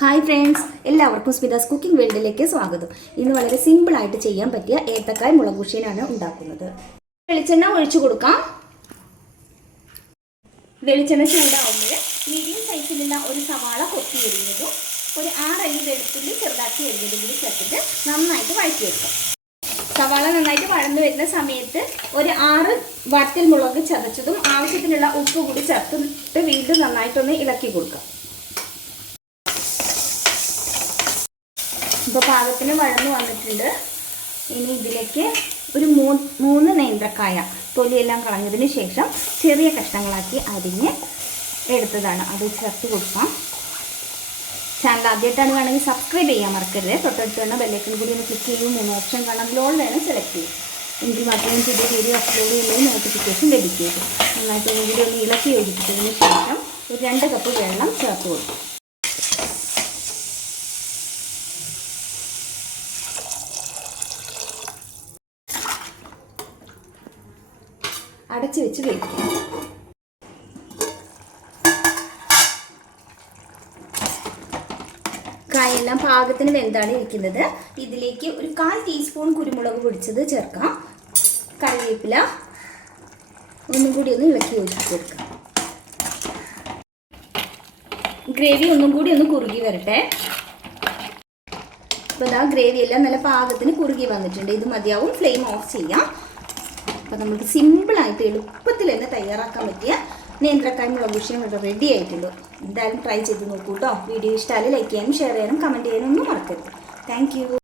Hi friends എല്ലാവർക്കും സ്മിതാസ് cooking വേൾഡിലേക്ക് സ്വാഗതം. ഇന്ന് വളരെ സിമ്പിളായിട്ട് ചെയ്യാൻ പറ്റിയ ഏത്തക്കായ മുളക് കുഷിയനാണ് ഉണ്ടാക്കുന്നത്. വെളിച്ചെണ്ണ ഒഴിച്ചു കൊടുക്കാം. വെളിച്ചെണ്ണ ചൂടാവുമ്പോൾ മീഡിയം സൈസിലുള്ള ഒരു സവാള കൊത്തി എഴുതിയതും ഒരു ആറല്ലി വെളുത്തുള്ളി ചെറുതാക്കി എഴുതിയതും കൂടി ചേർത്തിട്ട് നന്നായിട്ട് വഴറ്റിയെടുക്കാം. സവാള നന്നായിട്ട് വഴന്നു വരുന്ന സമയത്ത് ഒരു ആറ് വറ്റൽ മുളക് ചതച്ചതും ആവശ്യത്തിനുള്ള ഉപ്പ് കൂടി ചേർത്തിട്ട് വീണ്ടും നന്നായിട്ടൊന്ന് ഇളക്കി കൊടുക്കാം. ഇപ്പോൾ പാകത്തിന് വഴന്നു വന്നിട്ടുണ്ട്. ഇനി ഇതിലേക്ക് ഒരു മൂ മൂന്ന് നേന്ത്രക്കായ തൊലിയെല്ലാം കളഞ്ഞതിന് ശേഷം ചെറിയ കഷ്ണങ്ങളാക്കി അരിഞ്ഞ് എടുത്തതാണ്. അത് ചേർത്ത് കൊടുക്കാം. ചാനൽ ആദ്യമായിട്ടാണ് വേണമെങ്കിൽ സബ്സ്ക്രൈബ് ചെയ്യാൻ മറക്കരുത്. തൊട്ടടുത്ത് തന്നെ ബെല്ലൈക്കൻ കൂടി ഒന്ന് ക്ലിക്ക് ചെയ്യും മൂന്ന് ഓപ്ഷൻ കാണാം ലോൺ വേണം സെലക്ട് ചെയ്യും എങ്കിൽ മാത്രമേ പുതിയ വീഡിയോ അപ്ലോഡ് ചെയ്യുമ്പോൾ നോട്ടിഫിക്കേഷൻ ലഭിക്കുകയുള്ളൂ. നന്നായിട്ട് വീഡിയോ ഒന്ന് ഇളക്കി യോജിപ്പിച്ചതിന് ശേഷം ഒരു രണ്ട് കപ്പ് വെള്ളം ചേർത്ത് കൊടുക്കും. അടച്ചു വെച്ച് വേവിക്കാം. കായെല്ലാം പാകത്തിന് വെന്താണ് ഇരിക്കുന്നത്. ഇതിലേക്ക് ഒരു കാൽ ടീസ്പൂൺ കുരുമുളക് പൊടിച്ചത് ചേർക്കാം. കറിവേപ്പില ഒന്നും കൂടി ഒന്ന് ഇളക്കി യോജിപ്പിച്ചെടുക്കാം ഗ്രേവി ഒന്നും കൂടി ഒന്ന് കുറുകി വരട്ടെ. അപ്പോൾ ഗ്രേവി എല്ലാം നല്ല പാകത്തിന് കുറുകി വന്നിട്ടുണ്ട്. ഇത് മതിയാവും. ഫ്ലെയിം ഓഫ് ചെയ്യാം. അപ്പോൾ നമുക്ക് സിമ്പിളായിട്ട് എളുപ്പത്തിൽ തന്നെ തയ്യാറാക്കാൻ പറ്റിയ നേന്ത്രക്കായ മുളക് ഇവിടെ റെഡി ആയിട്ടുണ്ട്. എന്തായാലും ട്രൈ ചെയ്ത് നോക്കൂ കേട്ടോ വീഡിയോ ഇഷ്ടമായാലും ലൈക്ക് ചെയ്യാനും ഷെയർ ചെയ്യാനും കമന്റ് ചെയ്യാനും ഒന്നും മറക്കരുത്. താങ്ക്